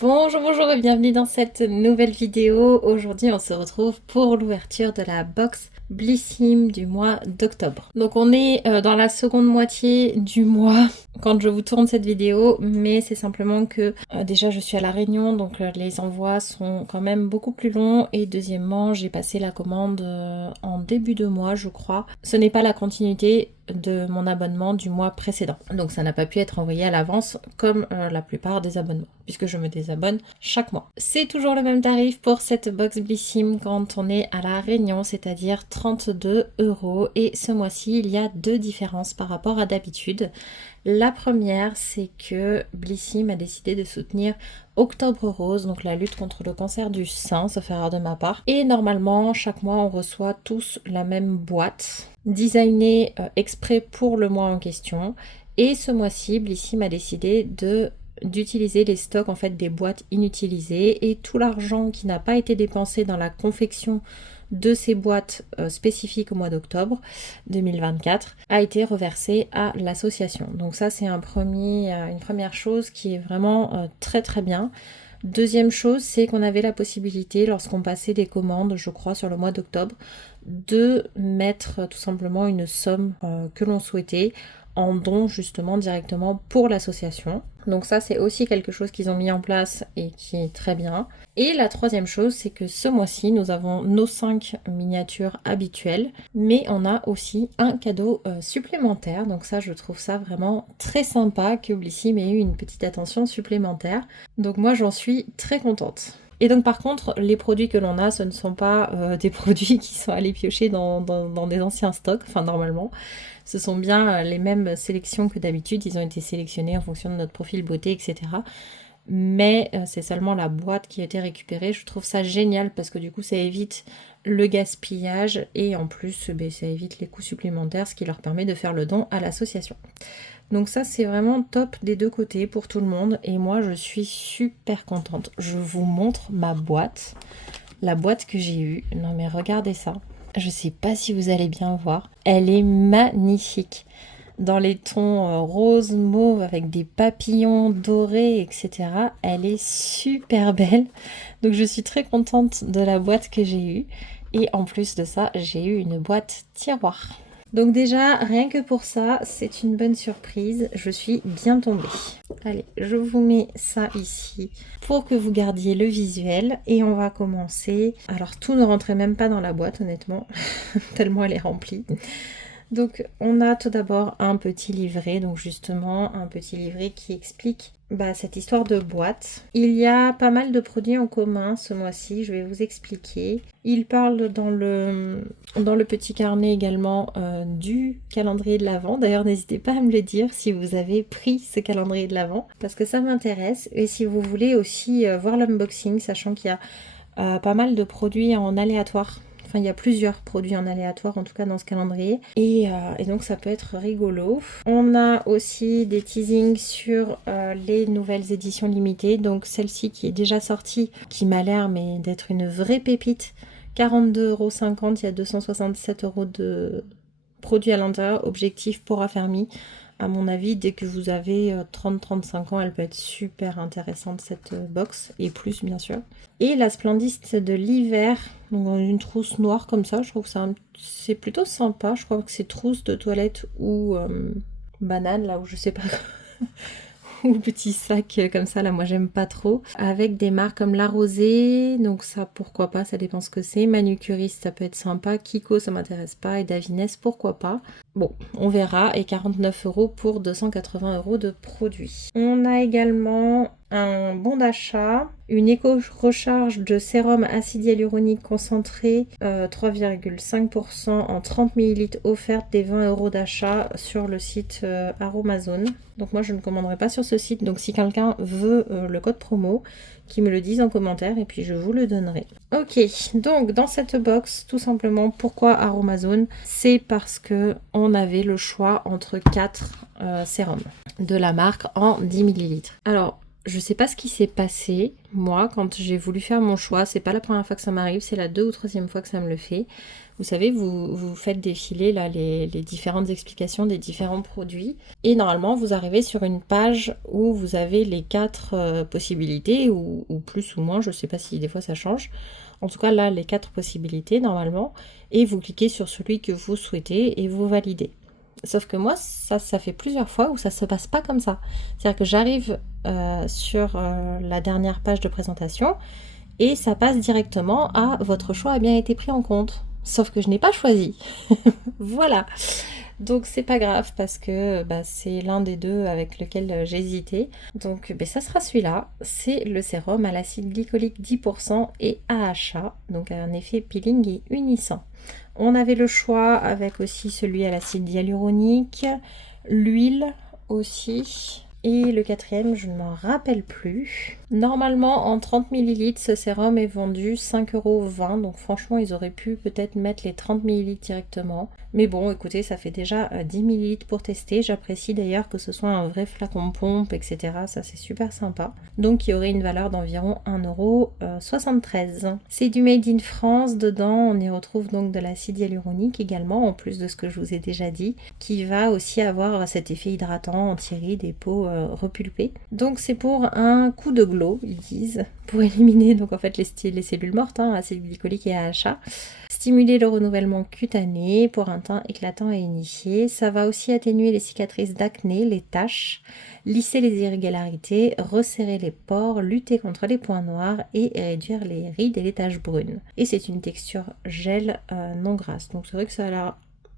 Bonjour et bienvenue dans cette nouvelle vidéo. Aujourd'hui on se retrouve pour l'ouverture de la box Blissim du mois d'octobre. Donc on est dans la seconde moitié du mois quand je vous tourne cette vidéo, mais c'est simplement que déjà je suis à La Réunion, donc les envois sont quand même beaucoup plus longs, et deuxièmement j'ai passé la commande en début de mois je crois. Ce n'est pas la continuité de mon abonnement du mois précédent, donc ça n'a pas pu être envoyé à l'avance comme la plupart des abonnements, puisque je me désabonne chaque mois. C'est toujours le même tarif pour cette box Blissim quand on est à La Réunion, c'est-à-dire 32 €, et ce mois-ci il y a deux différences par rapport à d'habitude. La première, c'est que Blissim a décidé de soutenir Octobre Rose, donc la lutte contre le cancer du sein, sauf erreur de ma part. Et normalement, chaque mois, on reçoit tous la même boîte, designée exprès pour le mois en question. Et ce mois-ci, Blissim a décidé d'utiliser les stocks en fait des boîtes inutilisées, et tout l'argent qui n'a pas été dépensé dans la confection de ces boîtes spécifiques au mois d'octobre 2024 a été reversé à l'association. Donc ça c'est une première chose qui est vraiment très très bien. Deuxième chose, c'est qu'on avait la possibilité, lorsqu'on passait des commandes, je crois sur le mois d'octobre, de mettre tout simplement une somme que l'on souhaitait en don justement directement pour l'association. Donc ça c'est aussi quelque chose qu'ils ont mis en place et qui est très bien. Et la troisième chose, c'est que ce mois-ci nous avons nos 5 miniatures habituelles, mais on a aussi un cadeau supplémentaire. Donc ça je trouve ça vraiment très sympa que Blissim ait eu une petite attention supplémentaire. Donc moi j'en suis très contente. Et donc par contre, les produits que l'on a, ce ne sont pas des produits qui sont allés piocher dans des anciens stocks, enfin normalement. Ce sont bien les mêmes sélections que d'habitude, ils ont été sélectionnés en fonction de notre profil beauté, etc. Mais c'est seulement la boîte qui a été récupérée. Je trouve ça génial parce que du coup ça évite le gaspillage et en plus ça évite les coûts supplémentaires, ce qui leur permet de faire le don à l'association. Donc ça c'est vraiment top des deux côtés pour tout le monde, et moi je suis super contente. Je vous montre ma boîte, la boîte que j'ai eue. Non mais regardez ça, je sais pas si vous allez bien voir, elle est magnifique dans les tons rose mauve avec des papillons dorés, etc. Elle est super belle, donc je suis très contente de la boîte que j'ai eue, et en plus de ça j'ai eu une boîte tiroir. Donc déjà, rien que pour ça, c'est une bonne surprise. Je suis bien tombée. Allez, je vous mets ça ici pour que vous gardiez le visuel. Et on va commencer. Alors, tout ne rentrait même pas dans la boîte, honnêtement, tellement elle est remplie. Donc, on a tout d'abord un petit livret. Donc, justement, un petit livret qui explique cette histoire de boîte. Il y a pas mal de produits en commun ce mois-ci, je vais vous expliquer. Il parle dans le petit carnet également du calendrier de l'Avent. D'ailleurs, n'hésitez pas à me le dire si vous avez pris ce calendrier de l'Avent, parce que ça m'intéresse. Et si vous voulez aussi voir l'unboxing, sachant qu'il y a pas mal de produits en aléatoire. Enfin, il y a plusieurs produits en aléatoire, en tout cas dans ce calendrier. Et donc, ça peut être rigolo. On a aussi des teasings sur les nouvelles éditions limitées. Donc, celle-ci qui est déjà sortie, qui m'a l'air mais d'être une vraie pépite. 42,50 €, il y a 267 € de produits à l'intérieur. Objectif pour affermi. À mon avis, dès que vous avez 30-35 ans, elle peut être super intéressante cette box, et plus bien sûr. Et la Splendiste de l'hiver, donc dans une trousse noire comme ça, je trouve que c'est plutôt sympa. Je crois que c'est trousse de toilette ou banane, là où je sais pas. Ou petit sac comme ça, là moi j'aime pas trop, avec des marques comme La Rosée, donc ça pourquoi pas, ça dépend ce que c'est. Manucuriste ça peut être sympa, Kiko ça m'intéresse pas, et Davines pourquoi pas. Bon, on verra. Et 49 € pour 280 € de produits. On a également un bon d'achat, une éco-recharge de sérum acide hyaluronique concentré 3,5% en 30 ml offerte des 20 € d'achat sur le site Aromazone. Donc moi je ne commanderai pas sur ce site, donc si quelqu'un veut le code promo, qui me le dise en commentaire et puis je vous le donnerai. Ok, donc dans cette box, tout simplement, pourquoi Aromazone? C'est parce que on avait le choix entre 4 sérums de la marque en 10 ml. Alors, Je sais pas ce qui s'est passé, moi, quand j'ai voulu faire mon choix. C'est pas la première fois que ça m'arrive, c'est la 2e ou 3e fois que ça me le fait. Vous savez, vous faites défiler là les différentes explications des différents produits. Et normalement, vous arrivez sur une page où vous avez les 4 possibilités, ou plus ou moins, je sais pas si des fois ça change. En tout cas, là, les 4 possibilités, normalement. Et vous cliquez sur celui que vous souhaitez et vous validez. Sauf que moi, ça fait plusieurs fois où ça se passe pas comme ça. C'est-à-dire que j'arrive sur la dernière page de présentation et ça passe directement à votre choix a bien été pris en compte. Sauf que je n'ai pas choisi. Voilà. Donc c'est pas grave parce que c'est l'un des deux avec lequel j'ai hésité. Donc ça sera celui-là. C'est le sérum à l'acide glycolique 10% et AHA. Donc un effet peeling et unissant. On avait le choix avec aussi celui à l'acide hyaluronique, l'huile aussi. Et le 4e, je ne m'en rappelle plus. Normalement, en 30 ml, ce sérum est vendu 5,20 €. Donc franchement, ils auraient pu peut-être mettre les 30 ml directement. Mais bon, écoutez, ça fait déjà 10 ml pour tester. J'apprécie d'ailleurs que ce soit un vrai flacon pompe, etc. Ça, c'est super sympa. Donc, il y aurait une valeur d'environ 1,73 €. C'est du Made in France. Dedans, on y retrouve donc de l'acide hyaluronique également, en plus de ce que je vous ai déjà dit, qui va aussi avoir cet effet hydratant, anti-rides et peau repulpée. Donc, c'est pour un coup de glow, ils disent, pour éliminer donc en fait les cellules mortes, acide glycolique et AHA. Stimuler le renouvellement cutané pour un teint éclatant et unifié. Ça va aussi atténuer les cicatrices d'acné, les taches, lisser les irrégularités, resserrer les pores, lutter contre les points noirs et réduire les rides et les taches brunes. Et c'est une texture gel non grasse. Donc c'est vrai que ça a l'air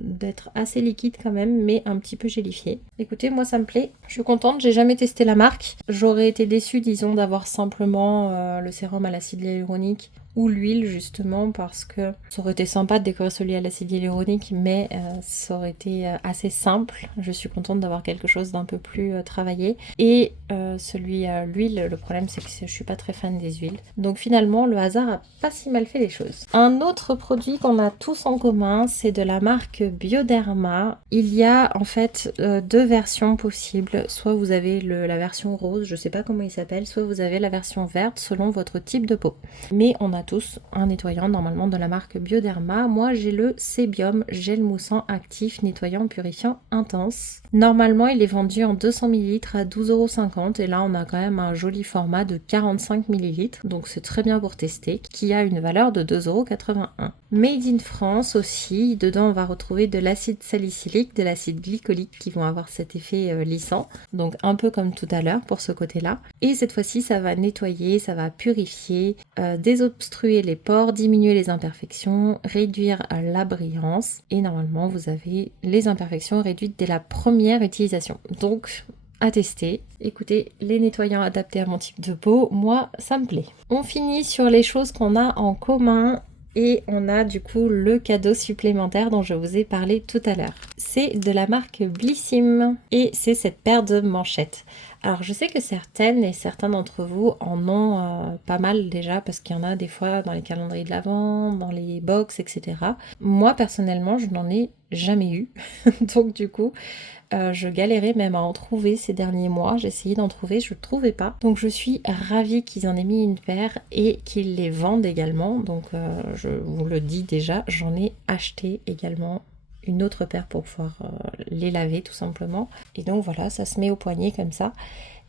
d'être assez liquide quand même, mais un petit peu gélifié. Écoutez, moi ça me plaît, je suis contente, j'ai jamais testé la marque. J'aurais été déçue, disons, d'avoir simplement le sérum à l'acide hyaluronique ou l'huile, justement, parce que ça aurait été sympa de découvrir celui à l'acide hyaluronique, mais ça aurait été assez simple. Je suis contente d'avoir quelque chose d'un peu plus travaillé. Et celui à l'huile, le problème c'est que je suis pas très fan des huiles. Donc finalement, le hasard a pas si mal fait les choses. Un autre produit qu'on a tous en commun, c'est de la marque Bioderma. Il y a en fait 2 versions possibles. Soit vous avez la version rose, je sais pas comment il s'appelle, soit vous avez la version verte selon votre type de peau. Mais on a tous un nettoyant normalement de la marque Bioderma. Moi j'ai le Sebium gel moussant actif nettoyant purifiant intense. Normalement il est vendu en 200 ml à 12,50 € et là on a quand même un joli format de 45 ml. Donc c'est très bien pour tester, qui a une valeur de 2,81 €. Made in France aussi, dedans on va retrouver de l'acide salicylique, de l'acide glycolique qui vont avoir cet effet lissant, donc un peu comme tout à l'heure pour ce côté-là. Et cette fois-ci ça va nettoyer, ça va purifier, désobstruer les pores, diminuer les imperfections, réduire la brillance et normalement vous avez les imperfections réduites dès la première utilisation. Donc à tester. Écoutez, les nettoyants adaptés à mon type de peau, moi ça me plaît. On finit sur les choses qu'on a en commun. Et on a du coup le cadeau supplémentaire dont je vous ai parlé tout à l'heure. C'est de la marque Blissim et c'est cette paire de manchettes. Alors je sais que certaines et certains d'entre vous en ont pas mal déjà parce qu'il y en a des fois dans les calendriers de l'Avent, dans les box, etc. Moi personnellement je n'en ai jamais eu. Donc du coup je galérais même à en trouver ces derniers mois. J'ai essayé d'en trouver, je ne trouvais pas. Donc je suis ravie qu'ils en aient mis une paire et qu'ils les vendent également. Donc je vous le dis déjà, j'en ai acheté également une autre paire pour pouvoir les laver tout simplement. Et donc voilà, ça se met au poignet comme ça.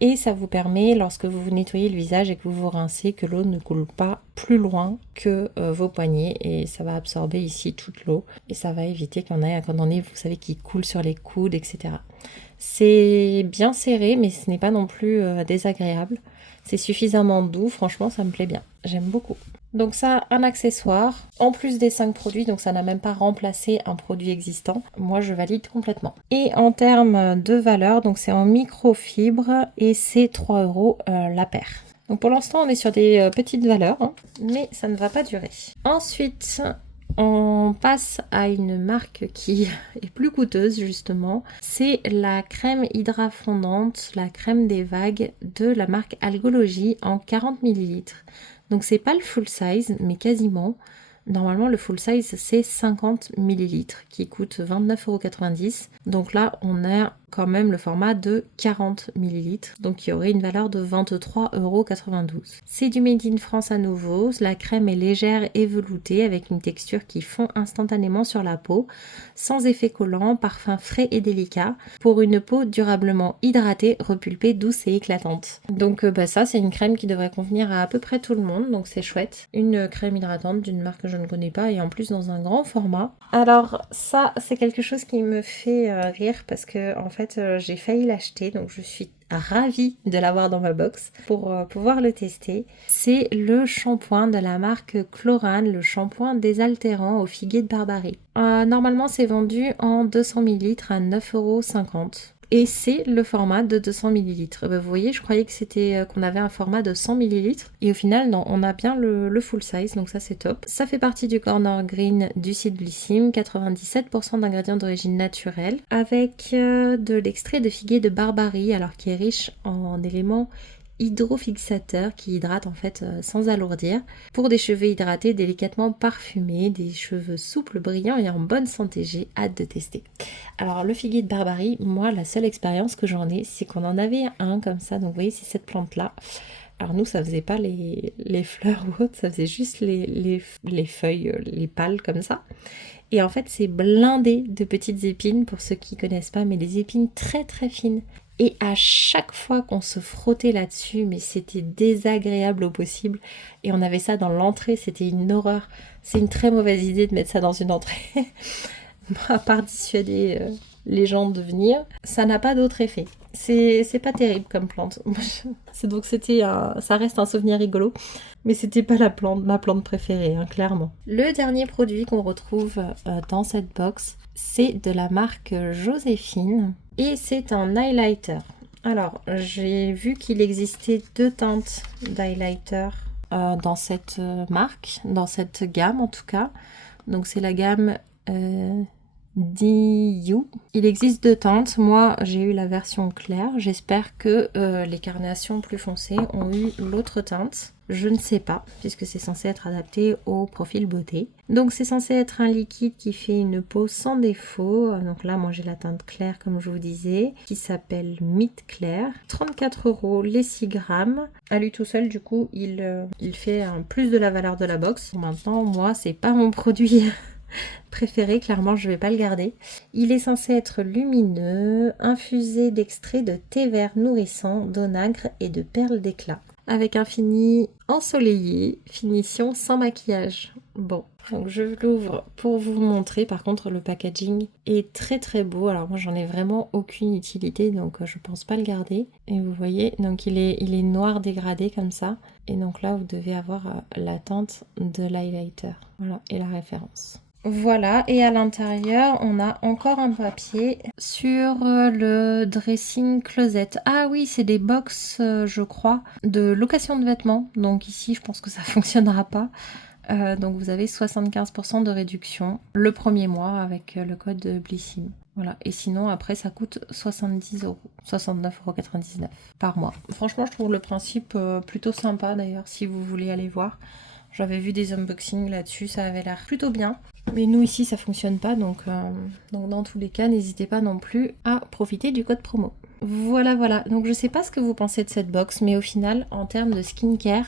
Et ça vous permet, lorsque vous vous nettoyez le visage et que vous vous rincez, que l'eau ne coule pas plus loin que vos poignets. Et ça va absorber ici toute l'eau. Et ça va éviter qu'il y en ait un condamné, vous savez, qui coule sur les coudes, etc. C'est bien serré, mais ce n'est pas non plus désagréable. C'est suffisamment doux, franchement, ça me plaît bien. J'aime beaucoup. Donc ça, un accessoire, en plus des 5 produits, donc ça n'a même pas remplacé un produit existant. Moi, je valide complètement. Et en termes de valeur, donc c'est en microfibre et c'est 3 € la paire. Donc pour l'instant, on est sur des petites valeurs, mais ça ne va pas durer. Ensuite, on passe à une marque qui est plus coûteuse justement, c'est la crème hydrafondante, la crème des vagues de la marque Algologie en 40 ml. Donc c'est pas le full size, mais quasiment. Normalement le full size c'est 50 ml qui coûte 29,90 €. Donc là on a quand même le format de 40 ml, donc qui aurait une valeur de 23,92 €. C'est du Made in France à nouveau, la crème est légère et veloutée avec une texture qui fond instantanément sur la peau, sans effet collant, parfum frais et délicat, pour une peau durablement hydratée, repulpée, douce et éclatante. Donc ça c'est une crème qui devrait convenir à peu près tout le monde, donc c'est chouette. Une crème hydratante d'une marque que je ne connais pas et en plus dans un grand format. Alors ça c'est quelque chose qui me fait rire parce que en fait j'ai failli l'acheter, donc je suis ravie de l'avoir dans ma box pour pouvoir le tester. C'est le shampoing de la marque Chlorane, le shampoing désaltérant au figuier de Barbarie. Normalement c'est vendu en 200 ml à 9,50 €. Et c'est le format de 200 ml. Vous voyez, je croyais que c'était qu'on avait un format de 100 ml. Et au final, non, on a bien le full size, donc ça c'est top. Ça fait partie du corner green du site Blissim, 97% d'ingrédients d'origine naturelle, avec de l'extrait de figuier de Barbarie, alors qui est riche en éléments hydrofixateur qui hydrate en fait sans alourdir, pour des cheveux hydratés, délicatement parfumés, des cheveux souples, brillants et en bonne santé. J'ai hâte de tester. Alors le figuier de Barbarie, moi la seule expérience que j'en ai, c'est qu'on en avait un comme ça, donc vous voyez c'est cette plante là. Alors nous ça faisait pas les fleurs ou autre, ça faisait juste les feuilles, les pâles comme ça. Et en fait c'est blindé de petites épines, pour ceux qui connaissent pas, mais des épines très très fines. Et à chaque fois qu'on se frottait là-dessus, mais c'était désagréable au possible. Et on avait ça dans l'entrée, c'était une horreur. C'est une très mauvaise idée de mettre ça dans une entrée. À part dissuader les gens de venir, ça n'a pas d'autre effet. C'est pas terrible comme plante. Donc ça reste un souvenir rigolo, mais c'était pas ma plante préférée, hein, clairement. Le dernier produit qu'on retrouve dans cette box, c'est de la marque Joséphine et c'est un highlighter. Alors, j'ai vu qu'il existait 2 teintes d'highlighter dans cette marque, dans cette gamme en tout cas. Donc c'est la gamme DIU. Il existe 2 teintes. Moi, j'ai eu la version claire. J'espère que les carnations plus foncées ont eu l'autre teinte. Je ne sais pas, puisque c'est censé être adapté au profil beauté. Donc c'est censé être un liquide qui fait une peau sans défaut. Donc là, moi j'ai la teinte claire, comme je vous disais, qui s'appelle Mythe Clair. 34 € les 6 grammes. À lui tout seul, du coup, il fait un plus de la valeur de la box. Maintenant, moi, c'est pas mon produit préféré, clairement je vais pas le garder. Il est censé être lumineux, infusé d'extrait de thé vert nourrissant, d'onagre et de perles d'éclat, avec un fini ensoleillé, finition sans maquillage. Bon, donc je l'ouvre pour vous montrer. Par contre le packaging est très très beau. Alors moi j'en ai vraiment aucune utilité, donc je pense pas le garder. Et vous voyez, donc il est noir dégradé comme ça. Et donc là vous devez avoir la teinte de l'highlighter. Voilà, et la référence. Voilà, et à l'intérieur, on a encore un papier sur le dressing closet. Ah oui, c'est des box, je crois, de location de vêtements. Donc ici, je pense que ça fonctionnera pas. Donc vous avez 75% de réduction le premier mois avec le code Blissim. Voilà, et sinon après ça coûte 70 €, 69,99 € par mois. Franchement, je trouve le principe plutôt sympa d'ailleurs, si vous voulez aller voir. J'avais vu des unboxings là-dessus, ça avait l'air plutôt bien. Mais nous ici ça fonctionne pas, donc dans tous les cas n'hésitez pas non plus à profiter du code promo. Voilà, donc je sais pas ce que vous pensez de cette box, mais au final en termes de skincare,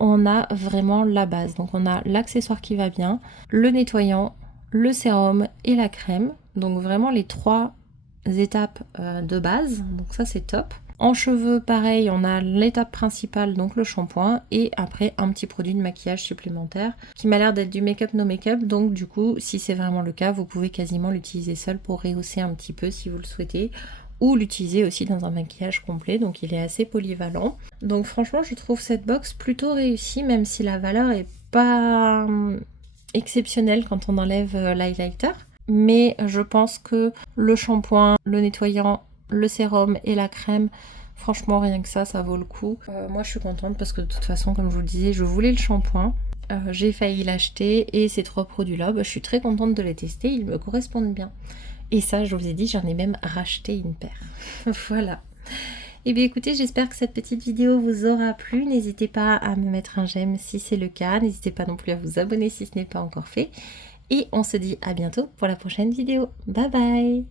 on a vraiment la base. Donc on a l'accessoire qui va bien, le nettoyant, le sérum et la crème. Donc vraiment les 3 étapes de base, donc ça c'est top. En cheveux, pareil, on a l'étape principale, donc le shampoing, et après un petit produit de maquillage supplémentaire qui m'a l'air d'être du make-up no make-up. Donc du coup, si c'est vraiment le cas, vous pouvez quasiment l'utiliser seul pour rehausser un petit peu si vous le souhaitez, ou l'utiliser aussi dans un maquillage complet. Donc il est assez polyvalent. Donc franchement, je trouve cette box plutôt réussie, même si la valeur est pas exceptionnelle quand on enlève l'highlighter. Mais je pense que le shampoing, le nettoyant, le sérum et la crème, franchement rien que ça vaut le coup. Moi je suis contente parce que de toute façon, comme je vous le disais, je voulais le shampoing, j'ai failli l'acheter, et ces 3 produits là, je suis très contente de les tester, ils me correspondent bien. Et ça, je vous ai dit, j'en ai même racheté une paire. Voilà. Et bien écoutez, j'espère que cette petite vidéo vous aura plu. N'hésitez pas à me mettre un j'aime si c'est le cas, n'hésitez pas non plus à vous abonner si ce n'est pas encore fait. Et on se dit à bientôt pour la prochaine vidéo. Bye bye!